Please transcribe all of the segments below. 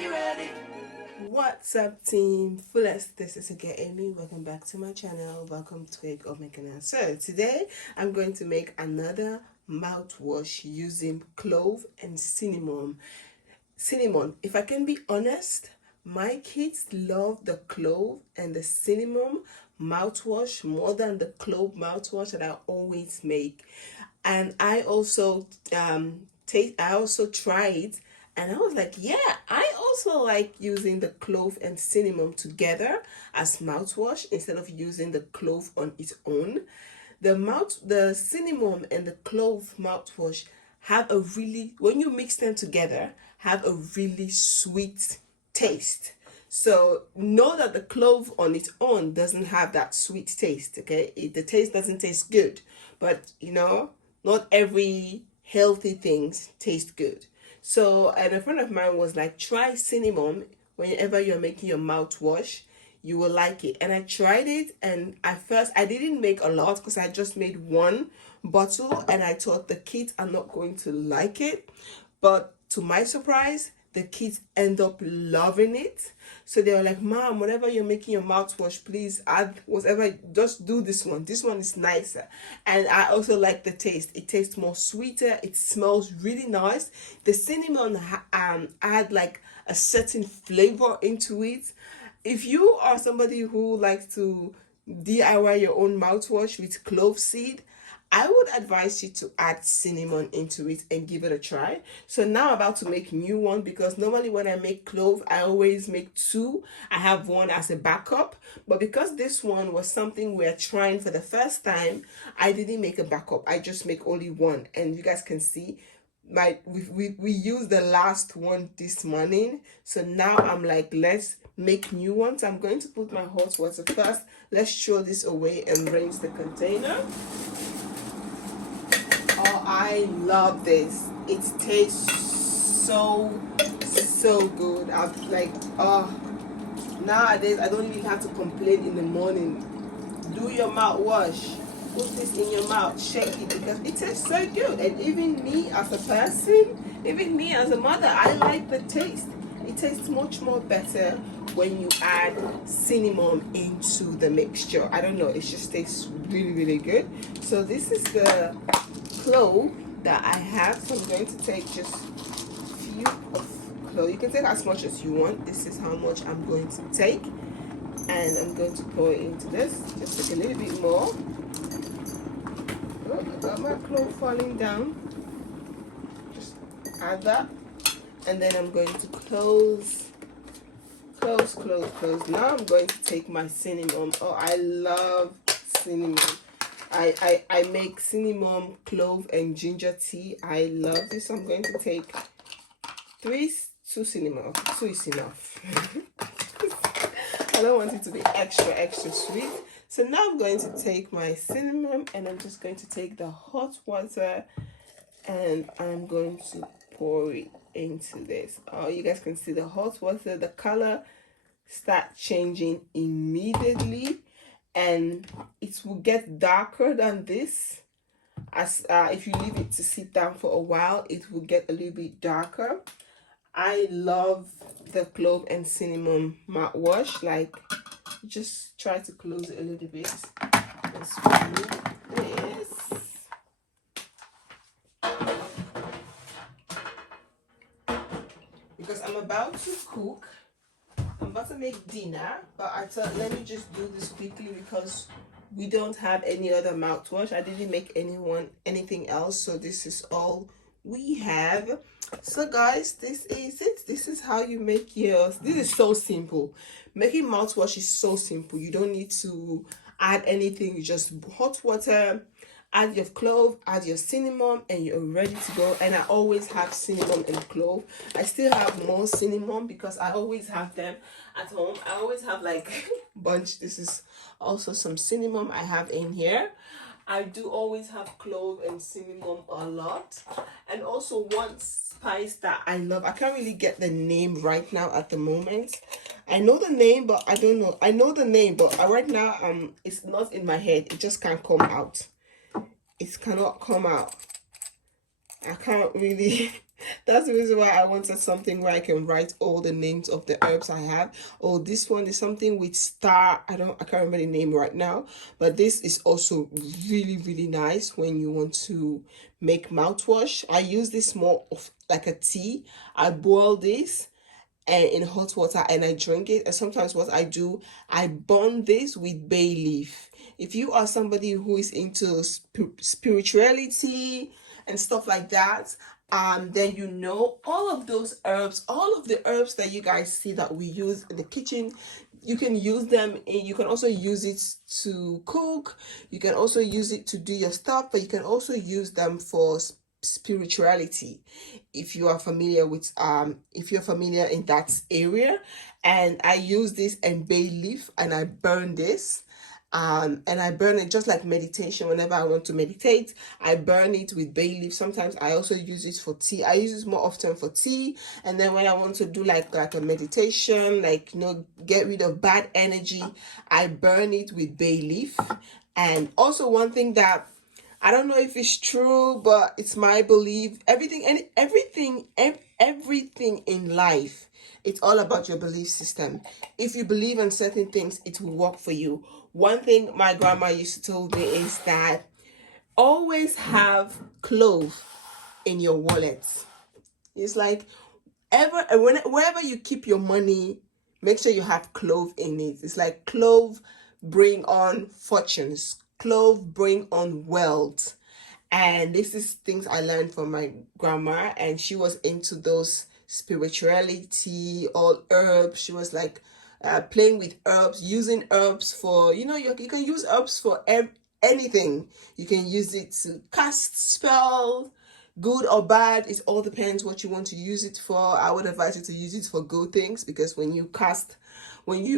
Are you ready? What's up, team? Fullest, this is again Amy. Welcome back to my channel. Welcome to Egg of Making. So today I'm going to make another mouthwash using clove and cinnamon. If I can be honest, my kids love the clove and the cinnamon mouthwash more than the clove mouthwash that I always make. And I also tried, and I was like, yeah, I also like using the clove and cinnamon together as mouthwash instead of using the clove on its own. The cinnamon and the clove mouthwash have a really, when you mix them together, have a really sweet taste. So know that the clove on its own doesn't have that sweet taste, okay? The taste doesn't taste good, but not every healthy things taste good. So, and a friend of mine was like, try cinnamon whenever you're making your mouthwash. You will like it. And I tried it, and at first I didn't make a lot because I just made one bottle, and I thought the kids are not going to like it. But to my surprise, the kids end up loving it. So they were like, Mom, whenever you're making your mouthwash, please add whatever, just do this one. This one is nicer. And I also like the taste. It tastes more sweeter. It smells really nice. The cinnamon add like a certain flavor into it. If you are somebody who likes to DIY your own mouthwash with clove seed, I would advise you to add cinnamon into it and give it a try. So now I'm about to make new one, because normally when I make clove, I always make two. I have one as a backup, but because this one was something we're trying for the first time, I didn't make a backup. I just make only one, and you guys can see we used the last one this morning. So now I'm like, let's make new ones. I'm going to put my hot water first. Let's throw this away and rinse the container. Oh, I love this. It tastes so good. I'm like, oh, nowadays I don't even have to complain in the morning. Do your mouthwash. Put this in your mouth, shake it, because it tastes so good. And even me as a person, even me as a mother, I like the taste. It tastes much more better when you add cinnamon into the mixture. I don't know, it just tastes really good. So this is the clove that I have. So I'm going to take just a few of clove. You can take as much as you want. This is how much I'm going to take. And I'm going to pour it into this. Just take a little bit more. Oh, I got my clove falling down. Just add that. And then I'm going to close. Now I'm going to take my cinnamon. Oh, I love cinnamon. I make cinnamon, clove, and ginger tea. I love this. So I'm going to take two cinnamon. Two is enough. I don't want it to be extra sweet. So now I'm going to take my cinnamon, and I'm just going to take the hot water, and I'm going to pour it into this. Oh, you guys can see the hot water, the color start changing immediately, and it will get darker than this. As if you leave it to sit down for a while, it will get a little bit darker. I love the clove and cinnamon mouthwash. Like, just try to close it a little bit. Let's remove this. Because I'm about to cook. I'm about to make dinner, but I thought, let me just do this quickly because we don't have any other mouthwash. I didn't make anything else, so this is all we have. So guys, this is it. This is how you make yours. This is so simple. Making mouthwash is so simple. You don't need to add anything. You just hot water, add your clove, add your cinnamon, and you're ready to go. And I always have cinnamon and clove. I still have more cinnamon because I always have them at home. I always have like bunch. This is also some cinnamon I have in here. I do always have clove and cinnamon a lot. And also one spice that I love. I can't really get the name right now at the moment. I know the name, but I don't know. I know the name, but right now it's not in my head. It just can't come out. It cannot come out. I can't really That's the reason why I wanted something where I can write all the names of the herbs I have. Oh, this one is something with star. I can't remember the name right now, but this is also really, really nice when you want to make mouthwash. I use this more of like a tea. I boil this and in hot water and I drink it. And sometimes what I do, I burn this with bay leaf. If you are somebody who is into spirituality and stuff like that, then you know all of those herbs, all of the herbs that you guys see that we use in the kitchen, you can use them in, you can also use it to cook, you can also use it to do your stuff, but you can also use them for spirituality if you are familiar with if you're familiar in that area. And I use this and bay leaf and I burn this, and I burn it just like meditation. Whenever I want to meditate, I burn it with bay leaf. Sometimes I also use it for tea. I use it more often for tea. And then when I want to do like a meditation, like, you know, get rid of bad energy, I burn it with bay leaf. And also one thing that I don't know if it's true, but it's my belief. Everything in life, it's all about your belief system. If you believe in certain things, it will work for you. One thing my grandma used to tell me is that always have clove in your wallet. It's like wherever you keep your money, make sure you have clove in it. It's like clove bring on fortunes. Clove bring on wealth. And this is things I learned from my grandma, and she was into those spirituality, all herbs. She was like playing with herbs, using herbs for, you know, you can use herbs for anything. You can use it to cast spell, good or bad. It all depends what you want to use it for. I would advise you to use it for good things, because when you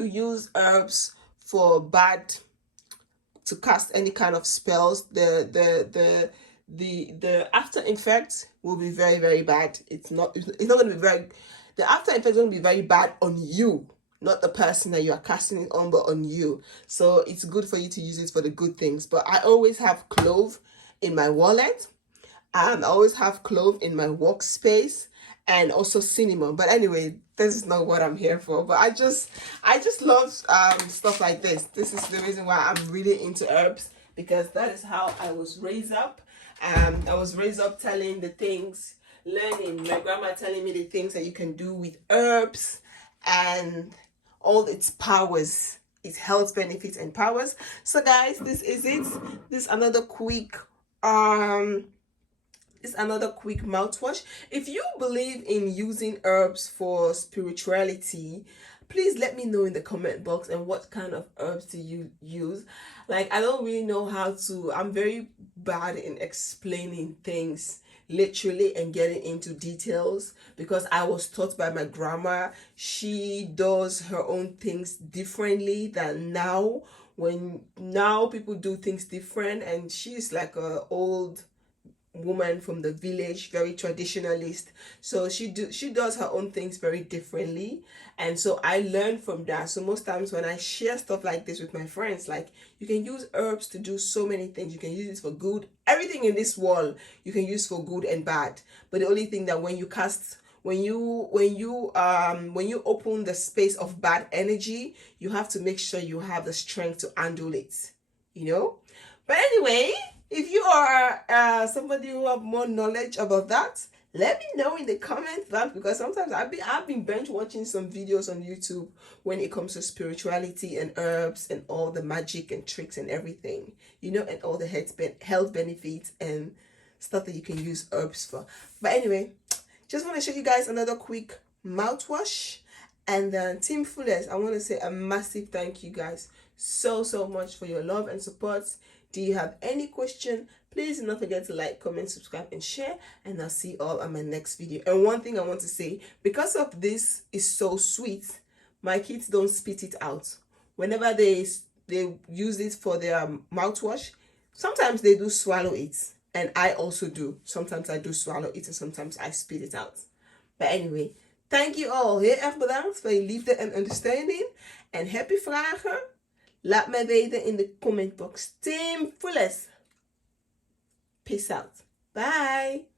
use herbs for bad, to cast any kind of spells, the after effect will be very, very bad. It's not going to be very, the after effect is going to be very bad on you, not the person that you are casting it on, but on you. So it's good for you to use it for the good things. But I always have clove in my wallet, and I always have clove in my workspace, and also cinnamon. But anyway, this is not what I'm here for. But I just love stuff like this. This is the reason why I'm really into herbs, because that is how I was raised up. I was raised up learning my grandma telling me the things that you can do with herbs and all its powers, its health benefits and powers. So guys, this is it. This is another quick mouthwash. If you believe in using herbs for spirituality, please let me know in the comment box, and what kind of herbs do you use. Like, I don't really know how to, I'm very bad in explaining things literally and getting into details, because I was taught by my grandma. She does her own things differently than now. Now people do things different, and she's like a old woman from the village, very traditionalist. So she does her own things very differently, and so I learned from that. So most times when I share stuff like this with my friends, like, you can use herbs to do so many things. You can use it for good. Everything in this world you can use for good and bad. But the only thing that when you open the space of bad energy, you have to make sure you have the strength to handle it, you know. But anyway, if you are somebody who have more knowledge about that, let me know in the comment box, because sometimes I've been binge watching some videos on YouTube when it comes to spirituality and herbs and all the magic and tricks and everything, you know, and all the health benefits and stuff that you can use herbs for. But anyway, just want to show you guys another quick mouthwash. And then Team Fullest, I want to say a massive thank you guys so much for your love and support. Do you have any question? Please do not forget to like, comment, subscribe, and share. And I'll see you all on my next video. And one thing I want to say, because of this is so sweet, my kids don't spit it out. Whenever they use it for their mouthwash, sometimes they do swallow it. And I also do. Sometimes I do swallow it, and sometimes I spit it out. But anyway, thank you all. Heel erg bedankt voor je liefde en understanding. En heb je vragen? Laat mij weten in de comment box. Team Fullest. Peace out. Bye.